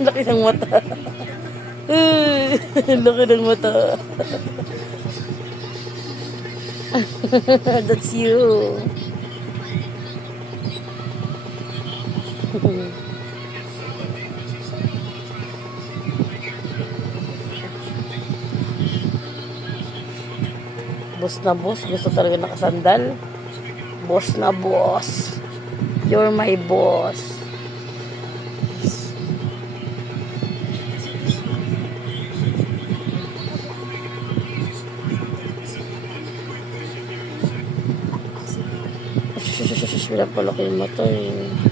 Laki ng mata. Laki ng mata. That's you. Boss na boss. Gusto talaga nakasandal. Boss na boss. You're my boss. Shush, wala pala kayong mata eh.